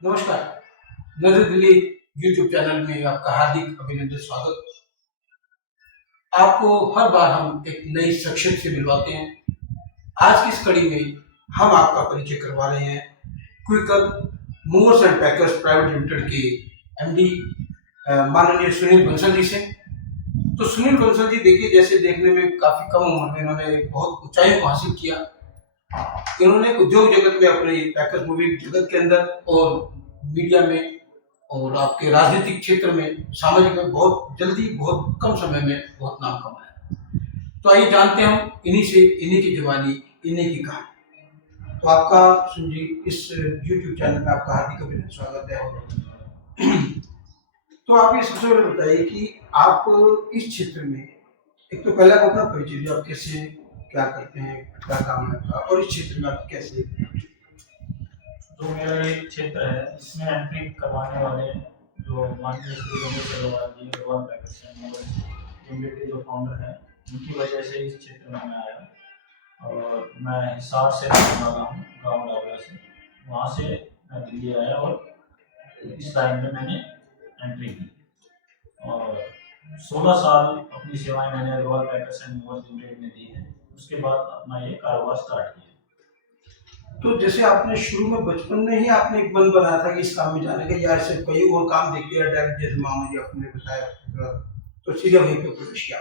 नमस्कार। नजर Delhi YouTube channel में आपका हार्दिक अभिनंदन स्वागत। आपको हर बार हम एक नई शख्सियत से मिलवाते हैं। आज की इस कड़ी में हम आपका परिचय करवा रहे हैं quicker movers and packers private limited के एमडी माननीय सुनील बंसल जी से। तो सुनील बंसल जी देखिए, जैसे देखने में काफी कम उम्र में इन्होंने बहुत ऊंचाई को हासिल किया। इन्होंने उद्योग जगत में अपने पैकर्स मूवी जगत के अंदर और मीडिया में और आपके राजनीतिक क्षेत्र में सामाजिक में बहुत जल्दी बहुत कम समय में बहुत नाम कमाया। तो आइए जानते हैं हम इन्हीं से, इन्हीं की जवानी, इन्हीं की कहानी। तो आपका सुन जी इस यूट्यूब चैनल पे आपका हार्दिक अभिनंदन स्वागत है। तो आप ये सबसे पहले बताइए कि आप इस क्षेत्र में एक तो पहले आप अपना परिचय दीजिए, आप कैसे क्या करते हैं, क्या काम है आपका, और इस क्षेत्र में आप कैसे। जो मेरा ये क्षेत्र है इसमें एंट्री करवाने वाले जो माननीय श्री रमेश अग्रवाल जी अग्रवाल पैकेज लिमिटेड के जो फाउंडर हैं, उनकी वजह से इस क्षेत्र में मैं आया। और मैं हिसार से रहने वाला हूँ, गाँव डावला से। वहाँ से मैं दिल्ली आया और इस लाइन में मैंने एंट्री की और 16 साल अपनी सेवाएं मैंने Agarwal package and movers limited में दी है। उसके बाद अपना ये कारोबार स्टार्ट किया। तो जैसे आपने शुरू में बचपन में ही आपने एक मन बनाया था कि इस काम में जाने का, या ऐसे कोई और काम देखते हैं डायरेक्ट, जैसे मामा जी आपने बताया तो सीधे वहीं पे प्रवेश किया।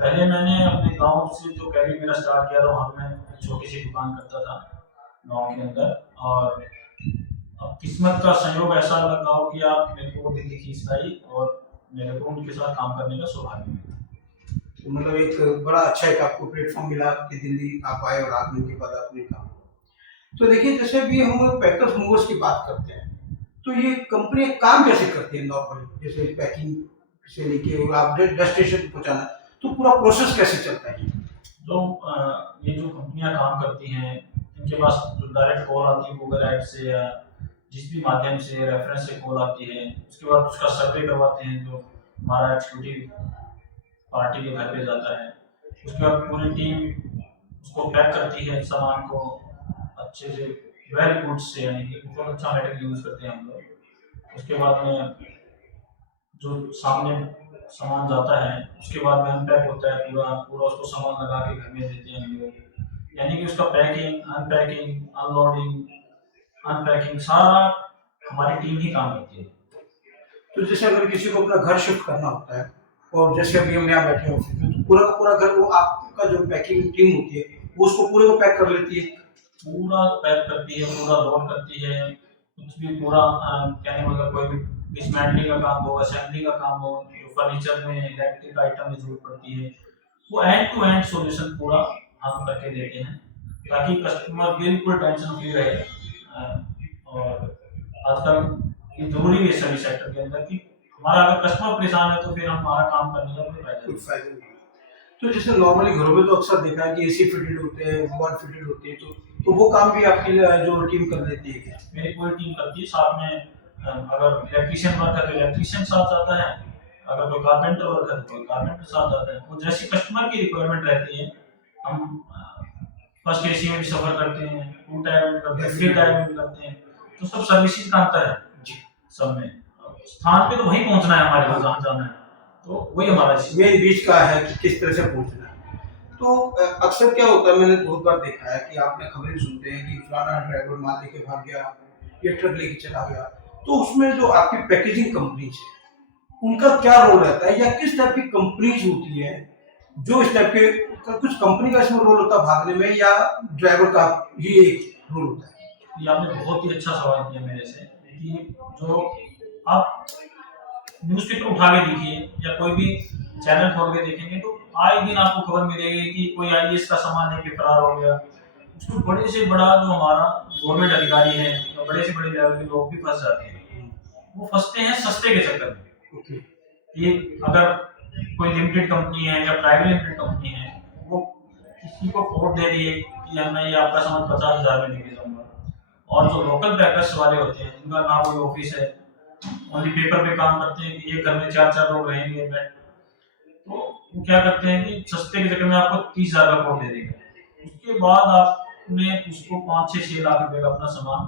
पहले मैंने अपने गांव से जो कैरियर मेरा स्टार्ट किया था, वहाँ मैं छोटी सी दुकान करता था गांव के अंदर। और अब किस्मत का संयोग ऐसा लगा हो कि आप मेरे को दिल्ली खींच लाई और मेरे को उनके साथ काम करने का सौभाग्य मिला। तो मतलब एक बड़ा अच्छा एक आपको प्लेटफॉर्म मिला कि दिल्ली आप आए और आने के बाद आपने काम। तो देखिए, जैसे अभी हम पैकर्स मूवर्स की बात करते हैं, तो ये कंपनी काम कैसे करती है नॉर्मली, जैसे पैकिंग से लेके और आप डेस्टिनेशन पहुंचाना, तो पूरा प्रोसेस कैसे चलता है। जो ये जो कंपनियां काम करती हैं, इनके पास जो डायरेक्ट कॉल आती है गूगल ऐड से या जिस भी माध्यम से रेफरेंस से कॉल आती है, उसके बाद उसका सर्वे करवाते हैं जो हमारा एक्सिक्यूटिव पार्टी के घर पे जाता है। उसके बाद पूरी टीम उसको पैक करती है सामान को अच्छे से, वेल गुड्स से, यानी कि बहुत अच्छा मेटेरियल यूज करते हैं हम लोग। उसके बाद में जो सामने सामान जाता है, उसके बाद में अनपैक होता है पूरा पूरा, उसको सामान लगा के घर में देते हैं हम लोग। यानी कि उसका पैकिंग, अनपैकिंग, अनलोडिंग, अनपैकिंग सारा हमारी टीम ही काम करती है। तो जैसे अगर किसी को अपना घर शिफ्ट करना होता है, और जैसे अभी हम यहाँ बैठे ऑफिस में, तो पूरा का पूरा घर वो आपका जो पैकिंग टीम होती है वो उसको पूरे को पैक कर लेती है। पूरा पैक करती है, पूरा लोड करती है। कुछ भी पूरा कहने मतलब कोई भी डिसमेंटलिंग का काम हो, असेंबलिंग का काम हो, जो फर्नीचर में इलेक्ट्रिक आइटम की जरूरत पड़ती है, वो एंड टू एंड सॉल्यूशन पूरा हम करके देते हैं ताकि कस्टमर बिल्कुल टेंशन फ्री रहे। और आजकल ये जरूरी है सभी सेक्टर के अंदर कि हमारा अगर कस्टमर परेशान है तो फिर हमारा काम करने का कोई फायदा नहीं। तो जैसे नॉर्मली घरों में तो अक्सर देखा है कि एसी फिटेड होते हैं, वॉल फिटेड होती है, तो वो काम भी आपकी जो टीम कर देती है क्या। मेरी पूरी टीम करती है। साथ में अगर इलेक्ट्रीशियन वर्क है तो इलेक्ट्रीशियन साथ जाता है, अगर कोई कारपेंटर वर्क है तो कोई कारपेंटर साथ जाता है। वो जैसी कस्टमर की रिक्वायरमेंट रहती है, हम फर्स्ट एसी में भी सफर करते हैं, टू टायर में करते हैं, थ्री टायर में भी करते हैं। तो सब सर्विसेज का अंतर है जी सब में। स्थान पे तो वहीं पहुंचना है हमारे को, जहाँ जाना है, तो वही हमारा मेन बीच का है कि किस तरह से पहुंचना है। तो अक्सर क्या होता है, मैंने बहुत बार देखा है कि आपने खबरें सुनते हैं कि फलाना ड्राइवर माल लेके भाग गया, ये ट्रक लेके चला गया। तो उसमें जो आपकी पैकेजिंग कंपनीज है उनका क्या रोल रहता है, या किस टाइप की कंपनीज होती है जो इस टाइप के, कुछ कंपनी का इसमें रोल होता है भागने में, या ड्राइवर का ही एक रोल होता है। ये आपने बहुत ही अच्छा सवाल किया मेरे से कि जो आप न्यूज़पेपर उठा के देखिए या कोई भी चैनल खोल के देखेंगे तो आए दिन आपको खबर मिलेगी कि कोई आईएएस का सामान लेके फरार हो गया। उसमें बड़े से बड़ा जो हमारा गवर्नमेंट अधिकारी है या बड़े से बड़े लेवल के लोग भी फंस जाते हैं। वो फंसते हैं सस्ते के चक्कर में। ये अगर कोई लिमिटेड कंपनी है या प्राइवेट लिमिटेड कंपनी है, वो किसी को कोड दे रही है कि मैं ये आपका सामान 50,000 में लेके जाऊंगा, और जो लोकल पैकर्स वाले होते हैं जिनका ना कोई ऑफिस है, ओनली पेपर पे काम करते हैं कि ये घर में 4-4 लोग रहेंगे, तो वो क्या करते हैं कि सस्ते के चक्कर में आपको 30,000 का कोड दे देंगे। उसके बाद आपने उसको 5-6-6 लाख रुपए का अपना सामान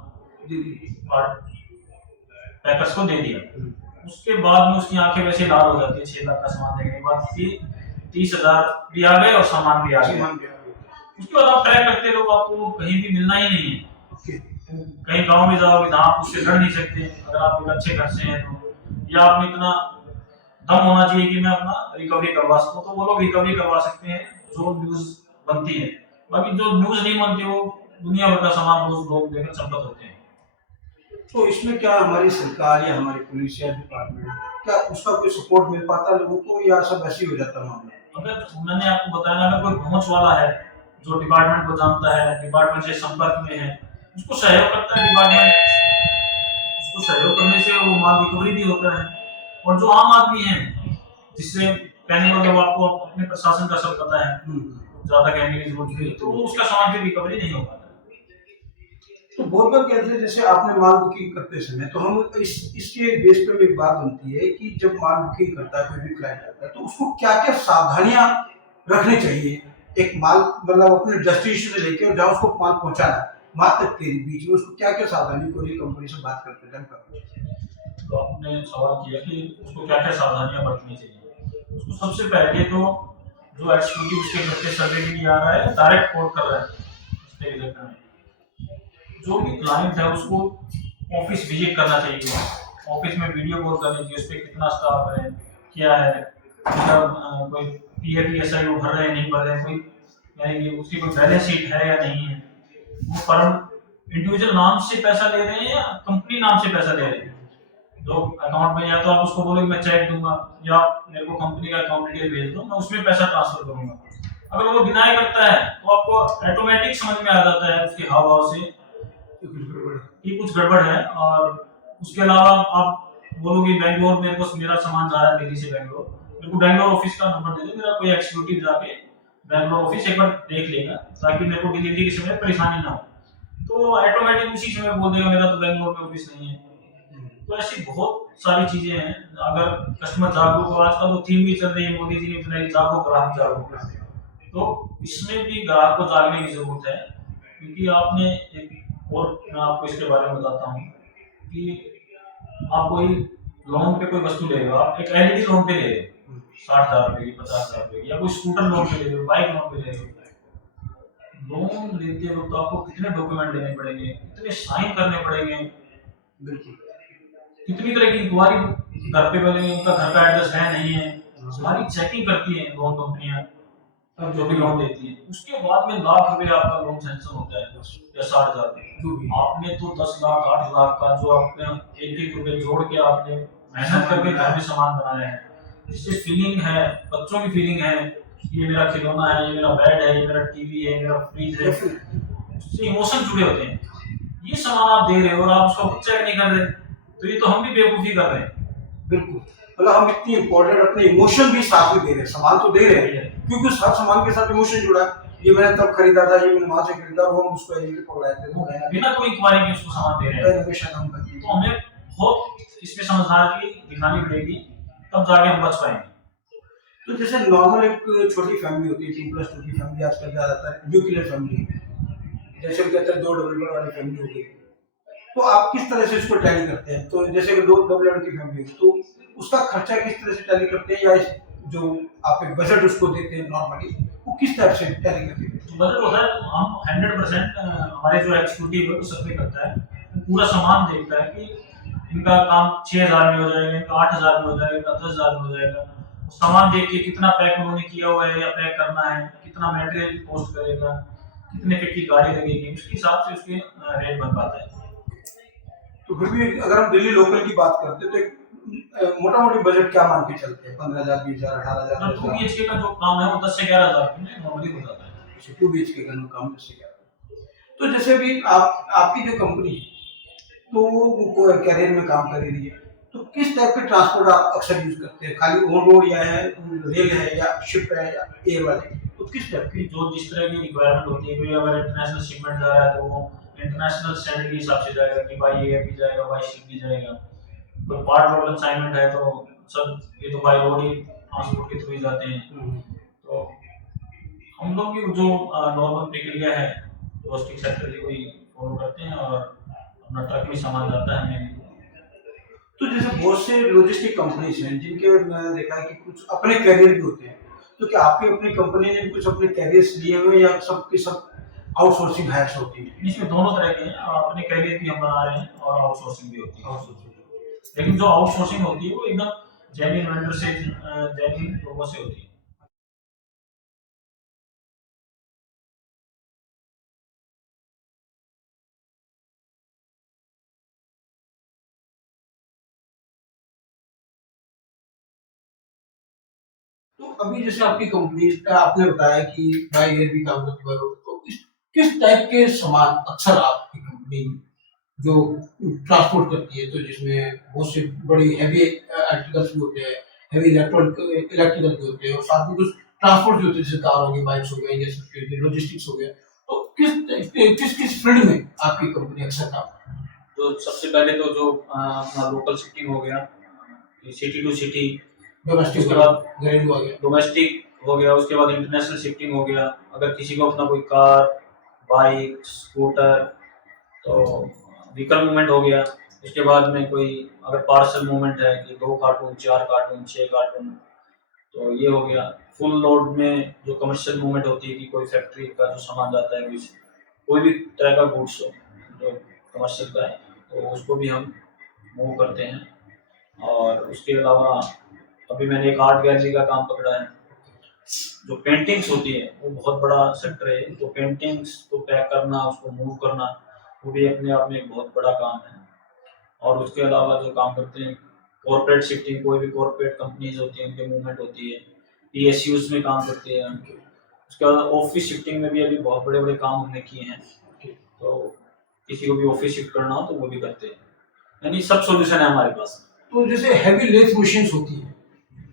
पैकर्स को दे दिया। उसके बाद में उसकी आंखें वैसे लाल हो जाती है 6 लाख का सामान देखने के बाद कि 30,000 भी आ गए और सामान भी आ गया। सामान भी आ गया। उसके बाद आप ट्रैक करते रहो, आपको कहीं भी मिलना ही नहीं है। ओके। कहीं गांव में जाओगे जहाँ आप उससे लड़ नहीं सकते अगर आप एक अच्छे घर से हैं तो, या आपने इतना दम होना चाहिए कि मैं अपना रिकवरी करवा सकूं, तो वो लोग रिकवरी करवा सकते हैं जो न्यूज बनती है। बाकी जो न्यूज नहीं बनती वो दुनिया भर का सामान रोज लोग लेकर चंपत होते हैं। तो इसमें क्या हमारी सरकार या हमारी पुलिस या डिपार्टमेंट, क्या उसका कोई सपोर्ट मिल पाता है लोगों को, या सब ऐसे ही हो जाता है मामला? अगर मैंने आपको बताया ना, अगर कोई पहुंच वाला है जो डिपार्टमेंट को जानता है, डिपार्टमेंट से संपर्क में है, उसको सहयोग करता है डिपार्टमेंट, उसको सहयोग करने से वो माल रिकवरी भी होता है। और जो आम आदमी है जिससे कहने मतलब आपको अपने प्रशासन का सब पता है, ज्यादा कहने की जरूरत नहीं, तो वो उसका सामान भी रिकवरी नहीं हो पाता। तो बहुत बार कहते हैं जैसे आपने माल बुकिंग करते समय, तो हम इसके बेस पे एक बात बनती है कि जब माल बुकिंग करता है कोई भी क्लाइंट आता है तो उसको क्या क्या सावधानियां रखनी चाहिए। एक माल मतलब अपने डेस्टिनेशन से लेकर जहाँ उसको माल पहुंचाना है वहां तक के बीच में उसको क्या क्या सावधानी कोई कंपनी से बात करते टाइम करते हैं? तो आपने सवाल किया कि उसको क्या क्या सावधानियां बरतनी चाहिए। उसको सबसे पहले तो जो एग्जीक्यूटिव उसके घर पे सर्वे के लिए आ रहा है, डायरेक्ट कोड कर रहा है उसके एग्जीक्यूटिव में, जो भी क्लाइंट है उसको ऑफिस विजिट करना चाहिए। ऑफिस में वीडियो कॉल करनी चाहिए, उस पर कितना स्टाफ है, क्या है, कोई पीएफ एसआई वो भर रहे हैं नहीं भर रहे हैं, कोई यानी कि उसकी कोई बैलेंस शीट है या नहीं है, वो फर्म इंडिविजुअल नाम से पैसा ले रहे हैं या कंपनी नाम से पैसा ले रहे हैं। जो अकाउंट में, या तो आप उसको बोलोगे मैं चेक दूंगा या मेरे को कंपनी का अकाउंट डिटेल भेज दो, मैं उसमें पैसा ट्रांसफर करूंगा। अगर वो डिनाई करता है तो आपको ऑटोमेटिक समझ में आ जाता है उसके हाव भाव से कि कुछ गड़बड़ है। और उसके अलावा आप बोलोगे बैंगलोर मेरे को मेरा सामान जा रहा है दिल्ली से बैंगलोर, मेरे को बैंगलोर ऑफिस का नंबर दे दो, मेरा कोई एग्जीक्यूटिव जाके बैंगलोर ऑफिस एक बार देख लेगा ताकि मेरे को डिलीवरी के समय परेशानी ना हो। तो ऑटोमेटिक उसी समय बोल देगा मेरा तो बैंगलोर में ऑफिस नहीं है। तो ऐसी बहुत सारी चीजें हैं। अगर कस्टमर जागरूक हो, आजकल तो थीम भी चल रही है मोदी जी ने बनाई, जागो ग्राहक जागरूक, तो इसमें भी ग्राहक को जागने की जरूरत है। क्योंकि आपने एक और मैं आपको इसके बारे में बताता हूँ कि आप कोई लोन पे कोई वस्तु ले रहे हो, आप एक एलईडी लोन पे ले रहे हो 60,000 रुपए की, 50,000 रुपए की, या कोई स्कूटर लोन पे ले रहे हो, बाइक लोन पे ले रहे हो। लोन लेते वक्त आपको कितने डॉक्यूमेंट देने पड़ेंगे, कितने साइन करने पड़ेंगे, बिल्कुल कितनी तरह की इंक्वायरी घर पे करेंगे, उनका घर का एड्रेस है नहीं है, सारी चेकिंग करती है लोन कंपनियां जो भी लोन देती है। उसके बाद में लाख रुपए आपका लोन सैंक्शन होता है या 60,000 जो भी। आपने तो 10 लाख 8 लाख का जो आपने एक एक रुपए जोड़ के आपने मेहनत करके घर में सामान बनाया है, जिससे फीलिंग है, बच्चों की फीलिंग है, ये मेरा खिलौना है, ये मेरा बेड है, ये मेरा टीवी है, मेरा फ्रिज है, उससे इमोशन जुड़े होते हैं। ये सामान आप दे रहे हो और आप उसका चेक नहीं कर रहे, तो ये तो हम भी बेवकूफी कर रहे हैं। बिल्कुल, मतलब हम इतनी इम्पोर्टेंट अपने इमोशन भी साथ में दे रहे हैं, सामान तो दे रहे हैं क्योंकि उस हर सामान के साथ इमोशन जुड़ा है। ये मैंने तब खरीदा था, ये मैंने वहां से खरीदा, वो हम उसको एलईडी पकड़ाए थे, बिना कोई इंक्वायरी के उसको सामान दे रहे हैं। तो हमें बहुत इसमें समझदारी दिखानी पड़ेगी, तब जाके हम बच पाएंगे। तो जैसे नॉर्मल एक छोटी फैमिली होती है, 2+2 की फैमिली आजकल ज्यादातर न्यूक्लियर फैमिली, जैसे कहते हैं 2 डबल बेड वाली फैमिली हो गई, तो आप किस तरह से इसको टैली करते हैं? तो जैसे कि 2 डबल बेड की फैमिली है तो उसका खर्चा किस तरह से टैली करते हैं, या जो आप एक बजट उसको देते हैं नॉर्मली वो किस तरह से टैली करते हैं? तो बजट होता है, हम 100% हमारे जो एग्जीक्यूटिव है वो सर्वे करता है, वो पूरा सामान देखता है कि इनका काम 6,000 में हो जाएगा, इनका 8,000 में हो जाएगा, इनका 10,000 में हो जाएगा। सामान देख के कितना पैक उन्होंने किया हुआ है या पैक करना है, कितना मटेरियल कॉस्ट करेगा, कितने फीट की गाड़ी लगेगी, उसके हिसाब से उसके रेट बन पाता है। तो फिर भी अगर हम दिल्ली लोकल की बात करते हैं तो मोटा मोटी बजट क्या मान के चलते हैं? 15,000, 20,000, 18,000? 2 BHK का जो काम है वो 10 से 11,000 में नॉर्मली हो जाता है। 2 BHK का काम 10 से 11। तो जैसे भी आपकी जो कंपनी है तो वो कैरियर में काम कर रही है, तो किस टाइप के ट्रांसपोर्ट आप अक्सर यूज करते हैं? खाली ऑन रोड या है, रेल है या शिप है या एयर वाले, तो किस टाइप की? जो जिस तरह की रिक्वायरमेंट होती है, कोई अगर इंटरनेशनल शिपमेंट जा रहा है तो वो इंटरनेशनल स्टैंडर्ड के हिसाब से जाएगा कि बाई एयर भी जाएगा, बाई शिप भी जाएगा। कोई पार्ट लोड कंसाइनमेंट है तो सब ये तो बाई रोड ही ट्रांसपोर्ट के थ्रू ही जाते हैं। तो हम लोग भी जो नॉर्मल प्रक्रिया है लॉजिस्टिक सेक्टर की वही फॉलो करते हैं और अपना ट्रक में सामान जाता है हमें। तो जैसे बहुत से लॉजिस्टिक कंपनीज हैं जिनके मैंने देखा है कि कुछ अपने कैरियर भी होते हैं, तो क्या आपकी अपनी कंपनी ने भी कुछ अपने कैरियर्स लिए हुए हैं या सब के सब आउटसोर्सिंग हायर्स होती है? इसमें दोनों तरह के हैं, अपने करियर भी हम बना रहे हैं और आउटसोर्सिंग भी होती है। आउटसोर्सिंग। लेकिन जो आउटसोर्सिंग होती है वो एकदम जेन्युइन वेंडर से, जेन्युइन लोगों से होती है। तो अभी जैसे आपकी कंपनी का आपने बताया कि बाय एयर भी काम करती है, तो किस टाइप के सामान अक्सर आपकी कंपनी जो ट्रांसपोर्ट करती है, तो जिसमें बहुत से बड़ी हैवी आर्टिकल्स भी होते हैं, हैवी इलेक्ट्रिकल भी होते हैं और साथ में कुछ ट्रांसपोर्ट भी होते हैं, जैसे कार हो गई, बाइक्स हो गई, ये सब लॉजिस्टिक्स हो गया, तो किस किस फील्ड में आपकी कंपनी अक्सर काम करती है? तो सबसे पहले तो जो अपना लोकल शिफ्टिंग हो गया, सिटी टू सिटी, डोमेस्टिक उसके हो गया, बाद घरेलू आ गया। डोमेस्टिक हो गया, उसके बाद इंटरनेशनल शिफ्टिंग हो गया। अगर किसी को अपना कोई कार, बाइक, स्कूटर, तो व्हीकल मूवमेंट हो गया। उसके बाद में कोई अगर पार्सल मूवमेंट है कि 2 कार्टून, 4 कार्टून, 6 कार्टून, तो ये हो गया। फुल लोड में जो कमर्शियल मूवमेंट होती है कि कोई फैक्ट्री का जो सामान जाता है, कोई भी तरह का गुड्स हो जो कमर्शियल का है, तो उसको भी हम मूव करते हैं। और उसके अलावा अभी मैंने एक आर्ट गैलरी का काम पकड़ा है। जो पेंटिंग्स होती है वो बहुत बड़ा सेक्टर है, तो पेंटिंग्स को पैक करना, उसको मूव करना, वो भी अपने आप में एक बहुत बड़ा काम है। और उसके अलावा जो काम करते हैं कॉर्पोरेट शिफ्टिंग, कोई भी कॉर्पोरेट कंपनीज होती है उनकी मूवमेंट होती है, पीएसयूज में काम करते हैं। उसके बाद ऑफिस शिफ्टिंग में भी अभी बहुत बड़े बड़े काम हमने किए हैं, तो किसी को भी ऑफिस शिफ्ट करना हो तो वो भी करते हैं। यानी सब सॉल्यूशन है हमारे पास। तो जैसे हैवी लेथ मशीन्स होती है,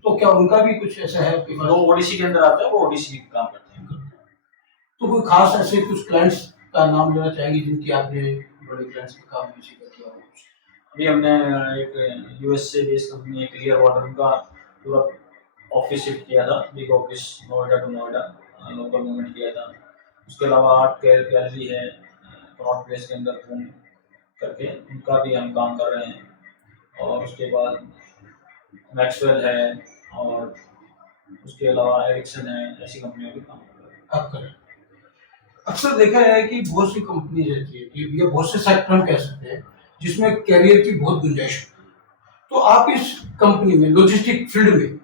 तो क्या उनका भी कुछ ऐसा है आपके जो पास? ओडीसी के अंदर आता है वो ओडीसी का काम करते हैं। तो कोई खास ऐसे कुछ क्लाइंट्स का नाम लेना चाहेंगे जिनकी आपने बड़े क्लाइंट्स का काम किसी का किया हो? अभी हमने एक यूएसए बेस्ड कंपनी है क्लियर वाटर, उनका पूरा ऑफिस शिफ्ट किया था, big office, Noida to Noida, local movement किया था। उसके अलावा आर्ट गैलरी है कनॉट प्लेस के अंदर घूम करके, उनका भी हम काम कर रहे हैं। और उसके बाद मैक्सवेल है, और उसके अलावा एरिक्सन है, ऐसी कंपनियों भी काम कर रहे हैं। आप करें। अक्सर देखा है कि बहुत सी कंपनी रहती है कि या बहुत से सेक्टर हम कह सकते हैं जिसमें कैरियर की बहुत गुंजाइश होती है, तो आप इस कंपनी में लॉजिस्टिक फील्ड में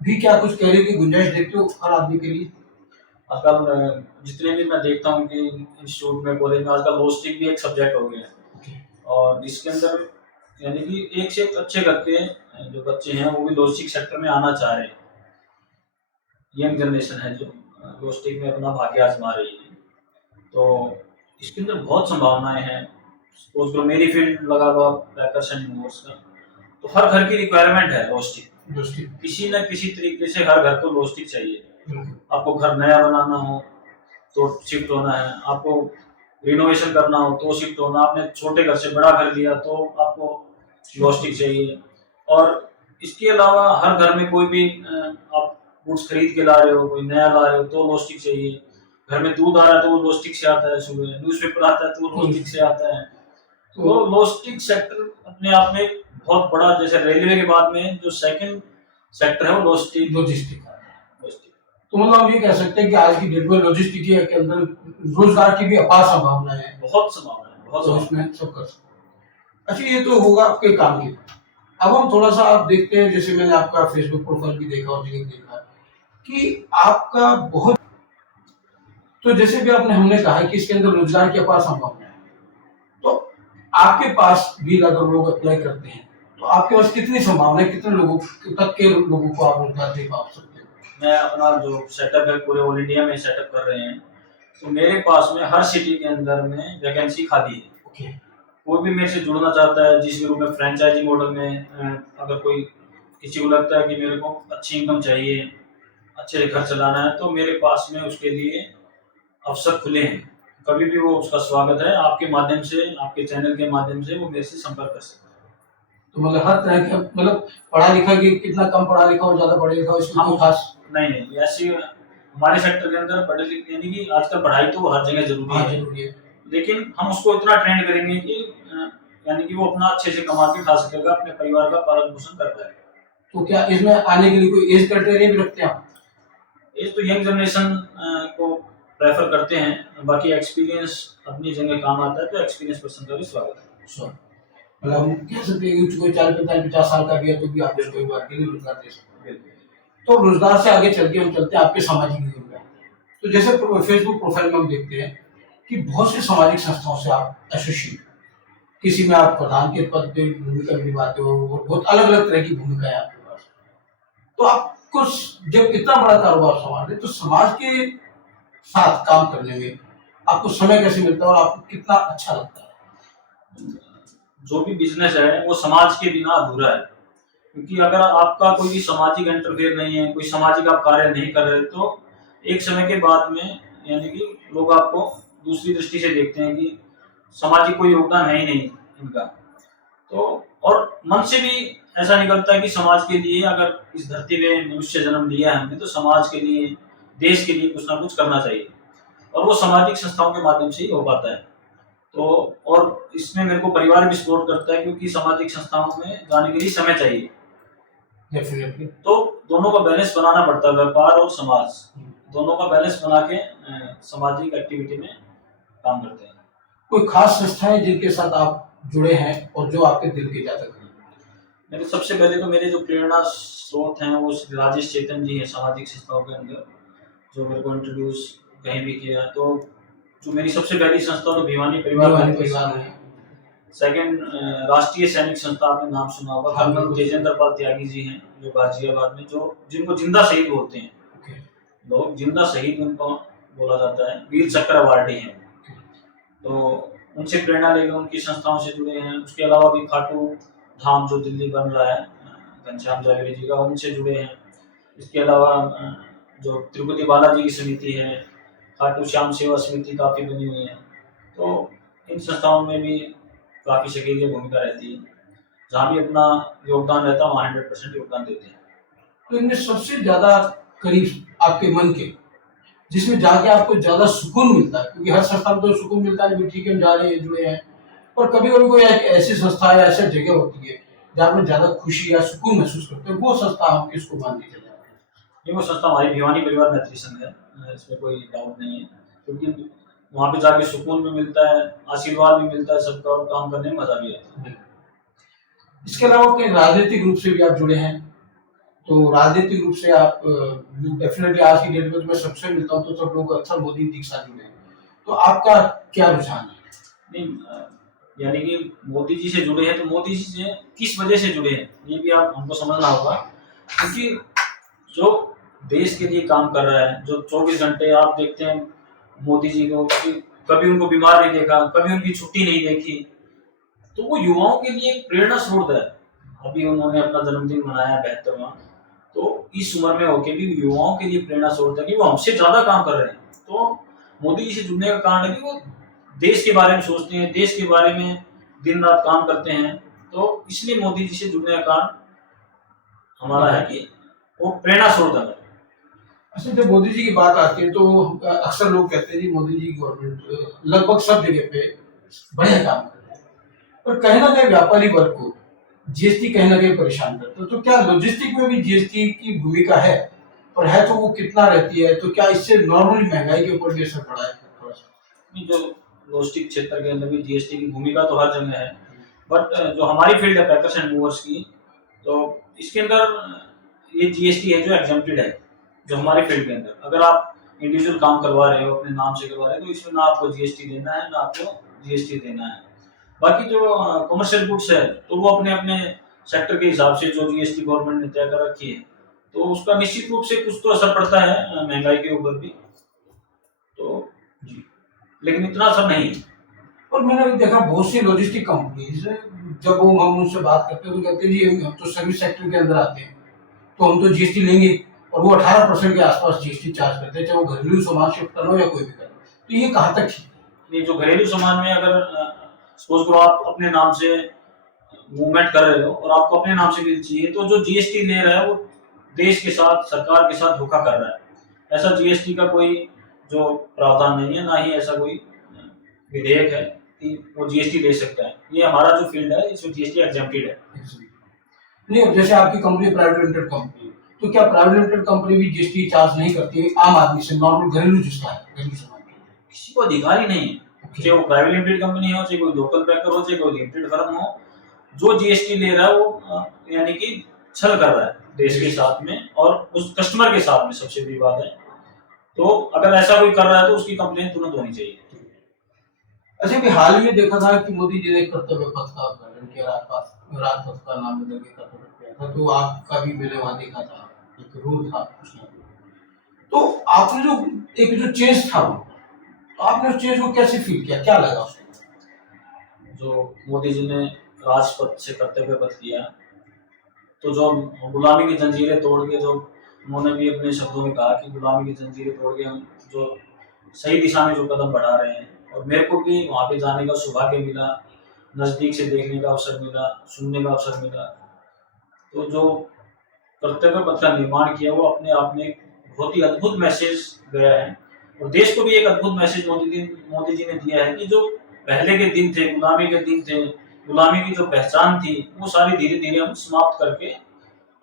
भी क्या कुछ कैरियर की गुंजाइश देखते हो हर आदमी के लिए? आजकल जितने भी मैं देखता हूँ कि इंस्टीट्यूट में, कॉलेज में, आजकल रोस्टिंग भी एक सब्जेक्ट हो गया है। और इसके अंदर यानी कि एक से एक अच्छे करके जो बच्चे हैं वो भी लॉजिस्टिक सेक्टर में आना चाह रहे हैं। यंग जनरेशन है जो लॉजिस्टिक में अपना भाग्य आजमा रही है, तो इसके अंदर बहुत संभावनाएं हैं। सपोज करो मेरी फील्ड लगा हुआ पैकर्स एंड मूवर्स का, तो हर घर की रिक्वायरमेंट है लॉजिस्टिक। लॉजिस्टिक। किसी न किसी तरीके से हर घर को लॉजिस्टिक चाहिए। बिल्कुल। आपको घर नया बनाना हो तो शिफ्ट होना है, आपको रिनोवेशन करना हो तो शिफ्ट होना, आपने छोटे घर से बड़ा घर लिया तो आपको लॉजिस्टिक चाहिए। और इसके अलावा हर घर में कोई भी आप गुड्स खरीद के ला रहे हो, कोई नया ला रहे हो तो लॉजिस्टिक चाहिए। घर में दूध आ रहा है तो वो लॉजिस्टिक से आता है, सुबह न्यूज़पेपर आता है तो वो लॉजिस्टिक से आता है। तो लॉजिस्टिक सेक्टर अपने आप में एक बहुत बड़ा, जैसे रेलवे के बाद में जो सेकंड सेक्टर है वो लॉजिस्टिक। लॉजिस्टिक। तो मतलब हम ये कह सकते हैं कि आज की डेट में लॉजिस्टिक के अंदर रोजगार की भी अपार संभावना है। बहुत संभावना है, बहुत तो संभावना है। इसमें सब कर सकते हैं। अच्छा, ये तो होगा आपके काम की। अब हम थोड़ा सा आप देखते हैं, जैसे मैंने आपका फेसबुक प्रोफाइल भी देखा और लिंक देखा कि आपका बहुत, तो जैसे भी आपने हमने कहा है कि इसके अंदर रोजगार की अपार संभावना है, तो आपके पास भी अगर लोग अप्लाई करते हैं तो आपके पास कितनी संभावना है, कितने लोगों तक के लोगों को आप रोजगार दे पा सकते हो? मैं अपना जो सेटअप है पूरे ऑल इंडिया में सेटअप कर रहे हैं, तो मेरे पास में हर सिटी के अंदर में वैकेंसी खाली है। ओके। कोई भी मेरे से जुड़ना चाहता है, जिस भी रूप में फ्रेंचाइजी मॉडल में, अगर कोई किसी को लगता है कि मेरे को अच्छी इनकम चाहिए, अच्छे से घर चलाना है, तो मेरे पास में उसके लिए अवसर खुले हैं। कभी भी वो उसका स्वागत है। आपके माध्यम से, आपके चैनल के माध्यम से वो मेरे से संपर्क कर सकते हैं। तो मतलब हर तरह के, मतलब पढ़ा लिखा की कितना कम पढ़ा लिखा और ज्यादा पढ़ा लिखा हो, इसमें कोई खास नहीं, ऐसी हमारे सेक्टर के अंदर पढ़े लिखे, यानी कि आजकल पढ़ाई तो हर जगह जरूरी है, जरूरी है। लेकिन हम उसको इतना ट्रेंड करेंगे कि यानी कि वो अपना अच्छे से कमा के खा सकेगा, अपने परिवार का पालन पोषण कर पाएगा। तो क्या इसमें आने के लिए कोई एज क्राइटेरिया भी रखते हैं आप? ये तो यंग जनरेशन को प्रेफर करते हैं, बाकी एक्सपीरियंस अपनी जगह काम आता है, तो एक्सपीरियंस पर्सन का भी स्वागत है। सर, मतलब हम कह सकते हैं कि कोई 40 45 50 साल का भी है तो भी आप उसको एक बार के लिए रोजगार दे सकते हैं। तो रोजगार से आगे चल के हम चलते हैं आपके सामाजिक जीवन में। तो जैसे फेसबुक प्रोफाइल में हम देखते हैं कि बहुत सी सामाजिक संस्थाओं से आप एसोसिएट, किसी में आप प्रधान के पद पे भूमिका निभाते हो, और बहुत अलग अलग तरह की भूमिका है आपके पास। तो आपको जब इतना बड़ा कारोबार संभाले तो समाज के साथ काम करने में आपको समय कैसे मिलता है और आपको कितना अच्छा लगता है? जो भी बिजनेस है वो समाज के बिना अधूरा है, क्योंकि अगर आपका कोई भी सामाजिक इंटरफेयर नहीं है, कोई सामाजिक आप कार्य नहीं कर रहे, तो एक समय के बाद में यानी कि लोग आपको दूसरी दृष्टि से देखते हैं कि सामाजिक कोई योगदान है ही नहीं इनका। तो और मन से भी ऐसा निकलता है कि समाज के लिए अगर इस धरती पे मनुष्य जन्म लिया है हमने, तो समाज के लिए, देश के लिए कुछ ना कुछ करना चाहिए, और वो सामाजिक संस्थाओं के माध्यम से ही हो पाता है। तो और इसमें मेरे को परिवार भी सपोर्ट करता है, क्योंकि सामाजिक संस्थाओं में जाने के लिए समय चाहिए। डेफिनेटली। तो दोनों का बैलेंस बनाना पड़ता है, व्यापार और समाज, दोनों का बैलेंस बना के सामाजिक एक्टिविटी में काम करते हैं। कोई खास संस्थाएं जिनके साथ आप जुड़े हैं और जो आपके दिल के ज्यादा करीब हैं? मेरे सबसे पहले तो मेरे जो प्रेरणा स्रोत हैं वो राजेश चेतन जी हैं, सामाजिक संस्थाओं के अंदर, जो मेरे को इंट्रोड्यूस कहीं भी किया। तो जो मेरी सबसे पहली संस्था तो भिवानी परिवार भिवानी मैत्री परिवार संघ है। है। सेकंड, राष्ट्रीय सैनिक संस्था, आपने नाम सुना होगा, हाँ, कर्नल बिल्कुल। तेजेंद्र पाल त्यागी जी हैं, जो गाजियाबाद में, जो जिनको जिंदा शहीद बोलते हैं ओके। लोग, जिंदा शहीद उनको बोला जाता है, वीर चक्र अवार्डी हैं। तो उनसे प्रेरणा लेकर उनकी संस्थाओं से जुड़े हैं। उसके अलावा भी खाटू धाम जो दिल्ली बन रहा है, घनश्याम जावेरी जी का, उनसे जुड़े हैं। इसके अलावा जो तिरुपति बालाजी की समिति है, खाटू श्याम सेवा समिति काफ़ी बनी हुई है, तो इन संस्थाओं में भी काफ़ी सक्रिय भूमिका रहती है। जहाँ भी अपना योगदान रहता है वहाँ 100% योगदान देते हैं। तो इनमें सबसे ज्यादा करीब आपके मन के, जिसमें जाके आपको ज्यादा सुकून मिलता है, क्योंकि हर संस्था में तो सुकून मिलता है भी ठीक है हम जा रहे हैं जुड़े हैं, पर कभी कभी कोई एक ऐसी संस्था या ऐसी जगह होती है जहाँ में ज्यादा खुशी या सुकून महसूस करते हैं, वो संस्था हम किसको मान के चले जाते हैं? ये वो संस्था हमारी भिवानी परिवार मैत्री संघ है, इसमें कोई डाउट नहीं है, क्योंकि वहाँ पे जाके सुकून भी मिलता है, आशीर्वाद भी मिलता है सबका, और काम करने में मजा भी आता है। इसके अलावा कई राजनीतिक रूप से भी आप जुड़े हैं, तो राजनीतिक रूप से आप डेफिनेटली आज की डेट में तो मैं सबसे मिलता हूँ तो सब लोग अक्सर मोदी जी के साथ जुड़े हैं, तो आपका क्या रुझान है? नहीं, यानी कि मोदी जी से जुड़े हैं, तो मोदी जी से किस वजह से जुड़े हैं ये भी आप हमको समझना होगा, क्योंकि जो देश के लिए काम कर रहा है, जो 24 घंटे आप देखते हैं मोदी जी को, कि कभी उनको बीमार नहीं देखा, कभी उनकी छुट्टी नहीं देखी, तो वो युवाओं के लिए एक प्रेरणा स्रोत है। अभी उन्होंने अपना जन्मदिन मनाया 72वां, तो इस उम्र में होके भी युवाओं के लिए प्रेरणा स्रोत है कि वो हमसे ज्यादा काम कर रहे हैं। तो मोदी जी से जुड़ने का कारण है कि वो देश के बारे में सोचते हैं, देश के बारे में दिन रात काम करते हैं, तो इसलिए मोदी जी से जुड़ने का कारण हमारा है कि वो प्रेरणा स्रोत है। अच्छा, जब मोदी जी की बात आती है तो अक्सर लोग कहते हैं जी मोदी जी की गवर्नमेंट लगभग सब जगह पे बढ़िया काम कर रही है, पर कहीं ना कहीं व्यापारी वर्ग को जीएसटी कहीं ना कहीं परेशान करता है, तो क्या लॉजिस्टिक में भी जीएसटी की भूमिका है, और है तो वो कितना रहती है, तो क्या इससे नॉर्मली महंगाई के ऊपर भी असर पड़ा है थोड़ा सा? नहीं, जो लॉजिस्टिक क्षेत्र के अंदर भी जीएसटी की भूमिका तो हर जगह है, बट जो हमारी फील्ड है पैकर्स एंड मूवर्स की, तो इसके अंदर ये जीएसटी है जो एग्जम्प्टेड है। जो हमारी फील्ड के अंदर अगर आप इंडिविजुअल काम करवा रहे हो, अपने नाम से करवा रहे हो, तो इसमें ना आपको जीएसटी देना है, ना आपको जीएसटी देना है। बाकी जो कमर्शियल गुड्स है, तो वो अपने अपने सेक्टर के हिसाब से जो जीएसटी गवर्नमेंट ने तय कर रखी है, तो उसका निश्चित रूप से कुछ तो असर पड़ता है महंगाई के ऊपर भी, तो जी, लेकिन इतना असर नहीं है। और मैंने अभी देखा बहुत सी लॉजिस्टिक कंपनीज, जब वो हम उनसे बात करते हैं तो कहते हैं जी हम तो सर्विस सेक्टर के अंदर आते हैं तो हम तो जीएसटी लेंगे, और वो 18% के आसपास जीएसटी चार्ज करते हैं, चाहे वो घरेलू सामान शिफ्ट करना हो या कोई भी करना हो। तो ये कहाँ तक ठीक है? ये जो घरेलू सामान में अगर सपोज करो आप अपने नाम से मूवमेंट कर रहे हो और आपको अपने नाम से बिल चाहिए, तो जो जीएसटी ले रहा है वो देश के साथ, सरकार के साथ धोखा कर रहा है। ऐसा जीएसटी का कोई जो प्रावधान नहीं है, ना ही ऐसा कोई विधेयक है कि वो जीएसटी ले सकता है। ये हमारा जो फील्ड है इसमें जीएसटी एग्जेम्प्टेड है। नहीं, अब जैसे आपकी कंपनी प्राइवेट लिमिटेड कंपनी, तो क्या प्राइवेट लिमिटेड कंपनी भी जीएसटी चार्ज नहीं करती है आम आदमी से, नॉर्मल घरेलू जिसका है, घरेलू सामान के लिए? किसी को अधिकार ही नहीं है, चाहे वो प्राइवेट लिमिटेड कंपनी हो, चाहे कोई लोकल पैकर हो, चाहे कोई लिमिटेड फर्म हो, जो जीएसटी ले रहा है वो यानी कि छल कर रहा है देश के साथ में और उस कस्टमर के साथ में। सबसे बड़ी बात है, तो अगर ऐसा कोई कर रहा है तो उसकी कंप्लेंट तुरंत होनी चाहिए। अच्छा, कि हाल में देखा था कि मोदी जी ने कर्तव्य पथ का उद्घाटन किया, राजपथ का नाम बदल के कर्तव्य किया था, तो आपका भी मैंने वहां देखा था, एक रोल था कुछ ना कुछ। तो आपने जो एक जो चेंज था, तो आपने उस चेंज को कैसे फील किया, क्या लगा उसको? जो मोदी जी ने राजपथ से कर्तव्य पथ किया, तो जो गुलामी की जंजीरें तोड़ के, जो उन्होंने भी अपने शब्दों में कहा कि गुलामी की जंजीरें तोड़ के हम जो सही दिशा में जो कदम बढ़ा रहे हैं, और मेरे को भी वहाँ पे जाने का सौभाग्य मिला, नज़दीक से देखने का अवसर मिला, सुनने का अवसर मिला। तो जो कर्तव्य पथ का निर्माण किया वो अपने आप में एक बहुत ही अद्भुत मैसेज गया है, और देश को भी एक अद्भुत मैसेज मोदी जी ने दिया है कि जो पहले के दिन थे, गुलामी के दिन थे, गुलामी की जो पहचान थी, वो सारी धीरे धीरे हम समाप्त करके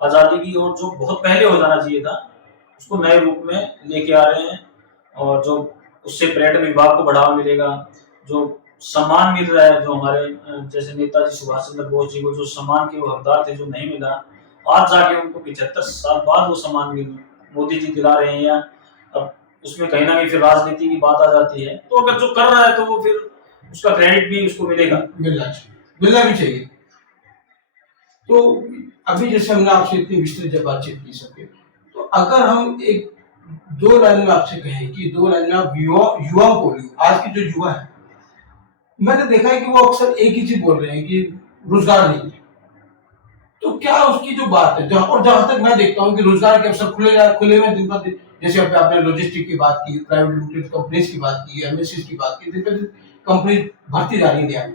आज़ादी की ओर जो बहुत पहले हो जाना चाहिए था उसको नए रूप में लेके आ रहे हैं। और जो उससे पर्यटन विभाग को बढ़ावा मिलेगा, जो सम्मान मिल रहा है, जो हमारे जैसे नेताजी सुभाष चंद्र बोस जी को जो सम्मान के वो हकदार थे, जो नहीं मिला, आज जाके उनको 75 साल बाद वो सम्मान मोदी जी दिला रहे हैं। या अब उसमें कहीं ना कहीं फिर राजनीति की बात आ जाती है, तो अगर जो कर रहा है तो वो फिर उसका क्रेडिट भी उसको मिलेगा, मिलना भी चाहिए। तो अभी जैसे हमने आपसे इतनी विस्तृत जब बातचीत की सबके, तो अगर हम एक दो लाइन में आपसे कहें कि दो लाइन में आप युवाओं को, आज के जो युवा है, मैंने देखा है कि वो अक्सर एक ही चीज बोल रहे हैं कि रोजगार नहीं है। तो क्या उसकी जो बात है, और जहां तक मैं देखता हूँ कि रोजगार के अवसर खुले में दिन पर दिन, जैसे आपने लॉजिस्टिक की बात की, प्राइवेट लिमिटेड कंपनीज की बात की, एमएससी की बात की, दिन पर दिन कंपनी बढ़ती जा रही है।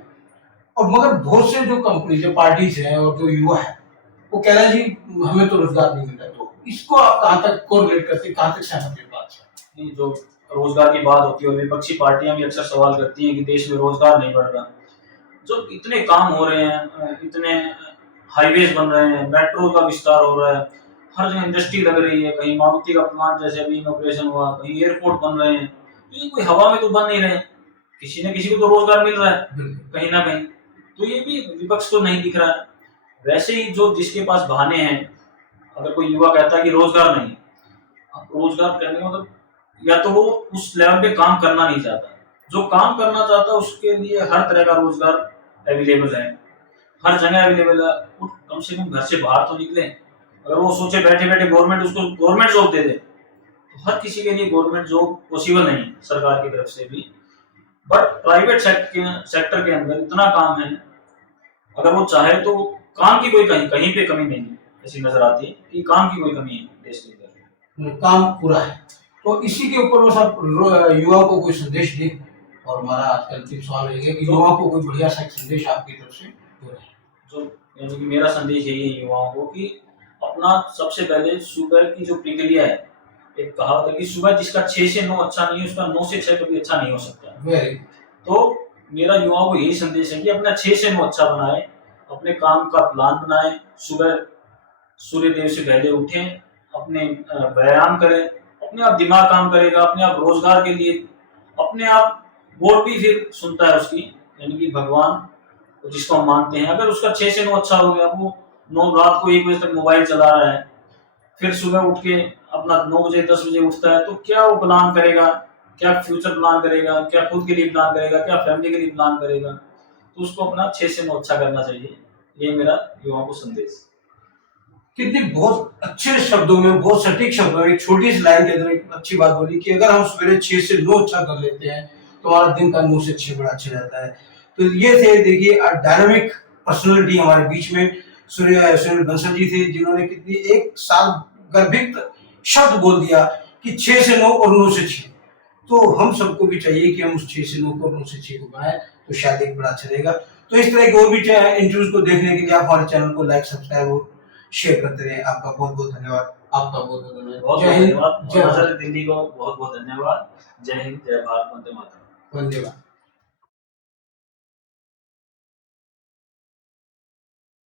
और मगर बहुत से जो कंपनी जो पार्टीज हैं और जो युवा है, वो कह रहे हैं जी हमें तो रोजगार नहीं मिल रहा। तो इसको आप कहाँ तक कोरिलेट करते हैं, कहाँ तक सहमत हैं बात से? नहीं, जो रोजगार की बात होती है और विपक्षी पार्टियां भी अक्सर सवाल करती हैं कि देश में रोजगार नहीं बढ़ रहा। जो इतने काम हो रहे हैं, इतने हाईवेज बन रहे हैं, मेट्रो का विस्तार हो रहा है, हर जगह इंडस्ट्री लग रही है, कहीं मारुति का प्लांट जैसे अभी इनॉग्रेशन हुआ, कहीं एयरपोर्ट बन रहे हैं, तो ये कोई हवा में तो बन नहीं रहे, किसी न किसी को तो रोजगार मिल रहा है कहीं ना कहीं। तो ये भी विपक्ष को नहीं दिख रहा है। वैसे ही जो जिसके पास बहाने हैं, अगर कोई युवा कहता है कि रोजगार नहीं, अब रोजगार करने मतलब या तो वो उस लेवल पे काम करना नहीं चाहता, जो काम करना चाहता है उसके लिए हर तरह का रोजगार अवेलेबल है, हर जगह अवेलेबल है। वो कम से कम घर से बाहर तो निकले। अगर वो सोचे बैठे बैठे गवर्नमेंट उसको गवर्नमेंट जॉब दे दे, तो हर किसी के लिए गवर्नमेंट जॉब पॉसिबल नहीं सरकार की तरफ से भी। बट प्राइवेट सेक्टर के अंदर इतना काम है, अगर वो चाहे तो काम की कोई कहीं पे कमी नहीं है, ऐसी नजर आती है कि काम की कोई कमी है देश के अंदर, काम पूरा है। तो इसी के ऊपर बस आप युवाओं को कोई संदेश दें, और हमारा आज का अंतिम सवाल रहेगा कि युवाओं को कोई बढ़िया सा संदेश आपकी तरफ से हो रहा है। जो यानी कि मेरा संदेश यही है युवाओं को कि अपना सबसे पहले सुबह की जो प्रक्रिया है, एक कहावत है कि सुबह जिसका 6 से 9 अच्छा नहीं है, उसका 9 से 6 कभी अच्छा नहीं हो सकता। तो मेरा युवाओं को यही संदेश है कि अपना 6 से 9 अच्छा बनाए, अपने काम का प्लान बनाए, सुबह सूर्य देव से पहले उठें, अपने व्यायाम करें, अपने आप दिमाग काम करेगा, अपने आप रोजगार के लिए अपने आप गॉड भी फिर सुनता है उसकी, यानी कि भगवान जिसको हम मानते हैं। अगर उसका 6 से 9 अच्छा हो गया, वो 9 रात को 1 बजे तक मोबाइल चला रहा है, फिर सुबह उठ के अपना 9 बजे 10 बजे उठता है, तो क्या वो प्लान करेगा, क्या फ्यूचर प्लान करेगा, क्या खुद के लिए प्लान करेगा, क्या फैमिली के लिए प्लान करेगा। तो उसको अपना 6 से 9 अच्छा करना चाहिए। ये मेरा युवाओं को संदेश। कितनी बहुत अच्छे शब्दों में, बहुत सटीक शब्दों में, एक छोटी सी लाइन के अंदर एक अच्छी बात बोली कि अगर हम सवेरे 6 से 9 अच्छा कर लेते हैं तो हमारा दिन का 9 से 6 बड़ा अच्छा रहता है। तो ये थे, देखिए, डायनामिक पर्सनालिटी हमारे बीच में सुनील बंसल जी थे, जिन्होंने कितनी एक सार्वगर्भिक शब्द बोल दिया कि 6 से 9 और 9 से 6। तो हम सबको भी चाहिए कि हम उस 6 से 9 को 9 से 6 को बनाए, तो शायद एक बड़ा अच्छा रहेगा। तो इस तरह के और भी इंटरव्यूज को देखने के लिए आप हमारे चैनल को लाइक, सब्सक्राइब और शेयर करते रहे। आपका बहुत बहुत धन्यवाद। आपका बहुत बहुत धन्यवाद। जय हिंद, जय भारत। दिल्ली को बहुत बहुत धन्यवाद। जय हिंद, जय भारत, वंदे मातरम। धन्यवाद।